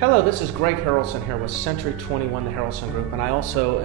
Hello, this is Greg Harrelson here with Century 21, the Harrelson Group, and I also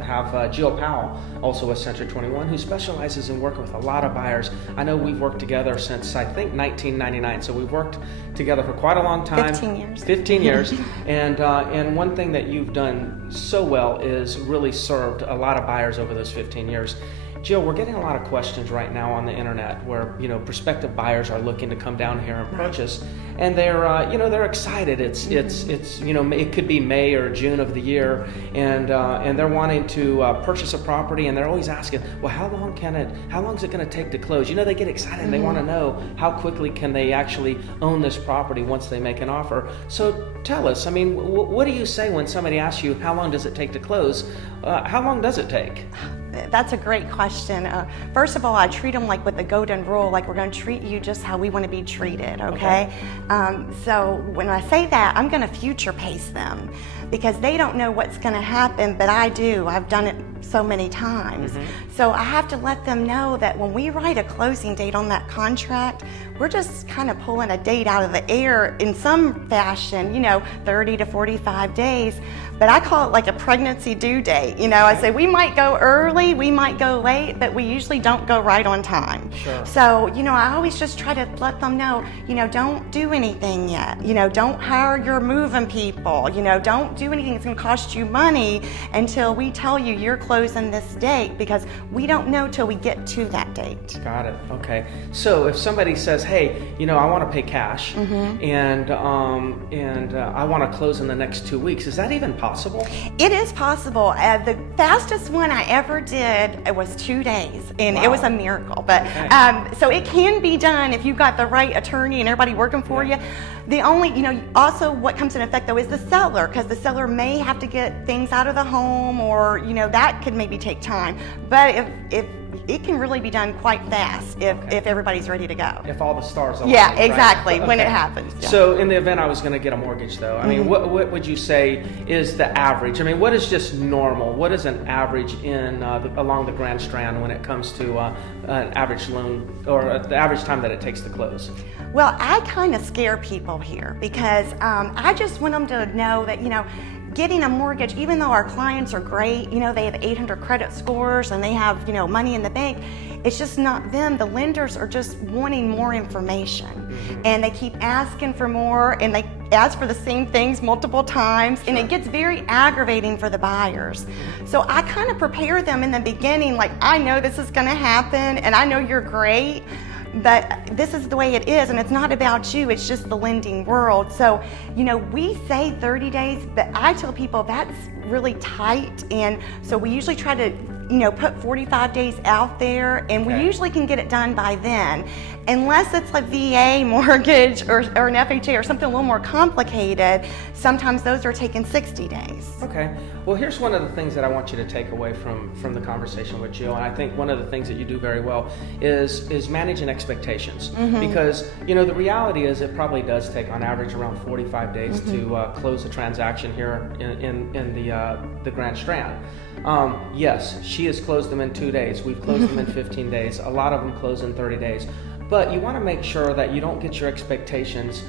have Jill Powell, also with Century 21, who specializes in working with a lot of buyers. I know we've worked together since, I think, 1999, so we've worked together for quite a long time. 15 years. 15 years, and one thing that you've done so well is really served a lot of buyers over those 15 years. Jill, we're getting a lot of questions right now on the internet where, prospective buyers are looking to come down here and purchase, and they're excited. It's it could be May or June of the year, and they're wanting to purchase a property, and they're always asking, well, how long is it going to take to close? They get excited. They want to know how quickly can they actually own this property once they make an offer. So tell us, what do you say when somebody asks you how long does it take to close? How long does it take? That's a great question. First of all, I treat them like with the golden rule, like we're going to treat you just how we want to be treated, okay? So when I say that, I'm going to future pace them because they don't know what's going to happen, but I do. I've done it so many times. So I have to let them know that when we write a closing date on that contract, we're just kind of pulling a date out of the air in some fashion, 30 to 45 days. But I call it like a pregnancy due date. I say we might go early, we might go late, but we usually don't go right on time. Sure. So, I always just try to let them know, don't do anything yet. Don't hire your moving people. Don't do anything that's going to cost you money until we tell you you're closing this date, because we don't know till we get to that date. Got it. Okay. So if somebody says, hey, I want to pay cash and I want to close in the next 2 weeks, is that even possible? It is possible. The fastest one I ever did, it was 2 days, and it was a miracle. But so it can be done if you've got the right attorney and everybody working for you. The only, also what comes in effect though is the seller, because the seller may have to get things out of the home, or that could maybe take time. But if it can really be done quite fast if everybody's ready to go. If all the stars align. Yeah, exactly. Right? When it happens. Yeah. So in the event I was going to get a mortgage though, what would you say is the average? What is just normal? What is an average in along the Grand Strand when it comes to an average loan, or the average time that it takes to close? Well, I kind of scare people here because I just want them to know that, getting a mortgage, even though our clients are great, they have 800 credit scores and they have, money in the bank, it's just not them. The lenders are just wanting more information, and they keep asking for more, and they ask for the same things multiple times, and it gets very aggravating for the buyers. So I kind of prepare them in the beginning, like, I know this is going to happen, and I know you're great, but this is the way it is, and it's not about you, it's just the lending world. So, we say 30 days, but I tell people that's really tight, and so we usually try to put 45 days out there, and we usually can get it done by then. Unless it's a VA mortgage or an FHA or something a little more complicated, sometimes those are taking 60 days. Okay. Well, here's one of the things that I want you to take away from the conversation with Jill, and I think one of the things that you do very well is managing expectations. Because, the reality is it probably does take on average around 45 days to close a transaction here in the Grand Strand. Yes, she has closed them in 2 days. We've closed them in 15 days. A lot of them close in 30 days. But you want to make sure that you don't get your expectations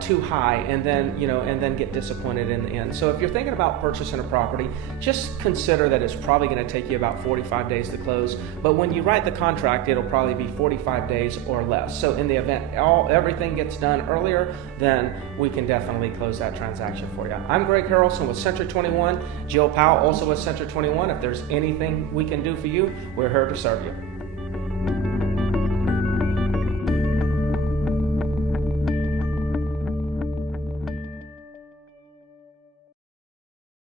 too high and then get disappointed in the end. So if you're thinking about purchasing a property, just consider that it's probably going to take you about 45 days to close. But when you write the contract, it'll probably be 45 days or less. So in the event everything gets done earlier, then we can definitely close that transaction for you. I'm Greg Harrelson with Century 21. Jill Powell also with Century 21. If there's anything we can do for you, we're here to serve you.